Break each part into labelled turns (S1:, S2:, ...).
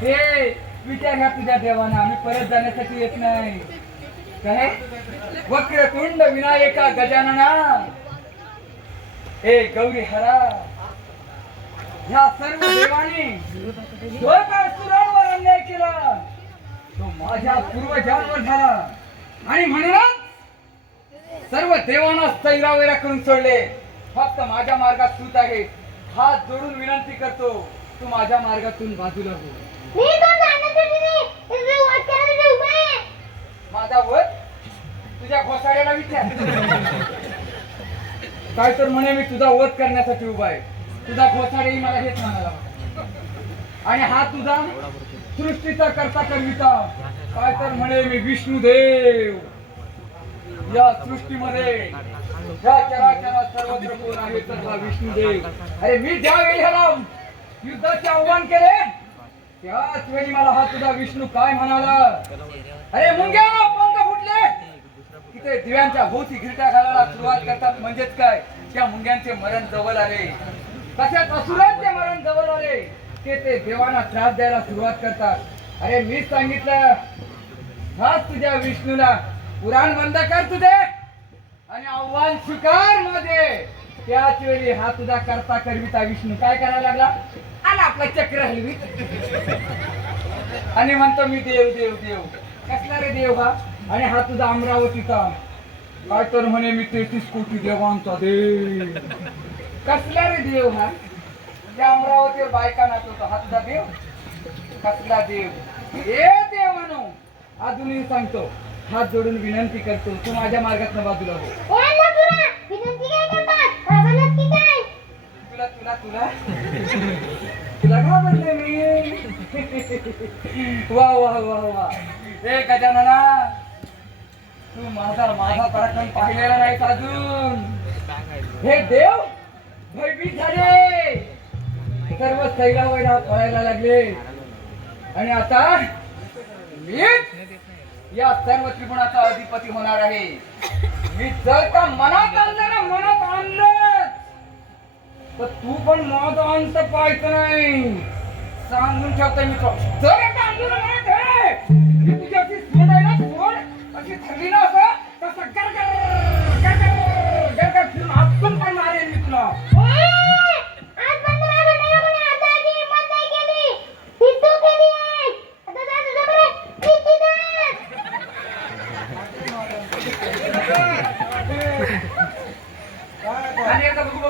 S1: हे विचार ह्या तुझ्या देवाना आम्ही परत जाण्यासाठी येत नाही. काय वक्रतुंड विनायका गजानना. हे गौरी हरा. ह्या सर्व देवानी जो काय सुरांवर अन्याय केला. तो माझ्या पूर्वजांवर झाला. आणि म्हणूनच सर्व देवांना सैरावेरा करून सोडले. फक्त माझ्या मार्गात तूच आहे. हात जोडून विनंती करतो तू माझ्या मार्गातून बाजूला हो. माझा वध तुझ्या घोसाड्याला विचार. काय तर म्हणे मी तुझा वध करण्यासाठी उभा आहे. तुझा घोसाडे मला हेच म्हणाला आणि हा तुझा सृष्टीचा करता करविता काय तर म्हणे मी विष्णुदेव या सृष्टीमध्ये या चराचरात सर्वत्र कोण आहे तर हा विष्णुदेव अरे मी ज्या वेळेला युद्धाचे आव्हान केले त्याच वेळी मला हा तुझा विष्णू काय म्हणाला? अरे मुंग्या पंख फुटले. तिथे दिव्यांच्या भोवती घिरट्या घालायला सुरुवात करतात. म्हणजेच काय? त्या मुंग्यांचे मरण जवळ आले. तसेच असुरांचे मरण जवळ आले? ते ते देवांना त्रास द्यायला सुरुवात करतात. अरे मी सांगितलं. हाच तुझ्या विष्णूला. पुराण बंद कर तुझे. आणि आव्हान स्वीकारमध्ये त्याच वेळी हा तुझा करता करविता विष्णू काय करायला लागला? आला आपला चक्र हलवी आणि म्हणतो मी देव देव देव. कसला रे देव हा? आणि हा तुझा अमरावतीचा. काय तर म्हणे मी तेहतीस कोटी देवांचा देव. कसला रे देव हा? त्या अमरावतीवर बायका नाचवतो. हा तुझा देव? कसला देव? हे देव म्हणू अजूनही सांगतो हात जोडून विनंती करतो तू माझ्या मार्गात बाजूला हो.
S2: तुला
S1: तुला तुला? तुला तुला मी वा वा वा वा. ए गजानना तू माझा माझा पराक्रम पाहिलेला नाही अजून. हे देव भयभीत झाले. सर्व सैला वैला पळायला लागले. आणि आता मीच या सर्व त्रिगुणाचा अधिपती होणार आहे. मी जर का मनात तू पण माझा अंत पाहायचं नाही. सांगून ठेवतोय मी तो जर एका आणलं ना ते, मी तुझी अशी सोड आहे ना सोड अशी ठरली ना असं. तसं गर गर गर गर गर गर फिरून हातून पण मारेन मी तुला.
S2: आहे. आता
S1: बघू.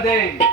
S2: আমাদের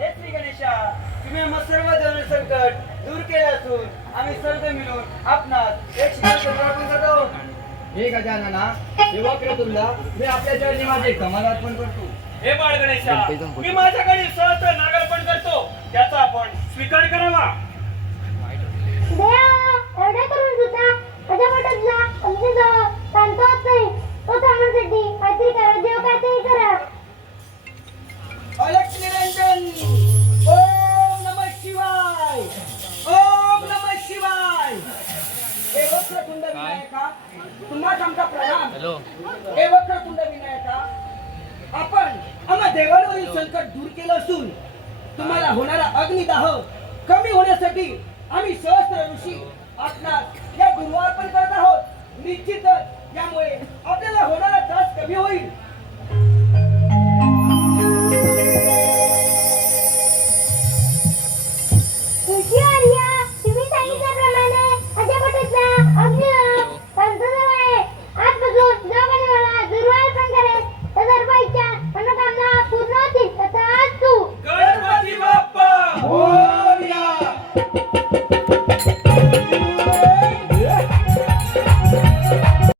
S2: हे
S3: श्री गणेशा तुम्ही आम्हा सर्व देवाचे संकट दूर केले असून आम्ही सर्व मिळून आपणास एक करतो हे गजानना मी आपल्या चरणी माझे कमाल अर्पण करतो.
S4: हे बाळ गणेशा मी माझ्याकडे सहज नागर्पण करतो.
S3: तुम्हाला आमचा प्रणाम वक्रतुंड विनायका. आपण आम्हा देवांवरील संकट दूर केलं असून तुम्हाला होणारा अग्निदाह कमी होण्यासाठी आम्ही सहस्त्र ऋषी आपणास या गुरुवार्पण करत आहोत. निश्चितच यामुळे आपल्याला होणारा त्रास कमी होईल.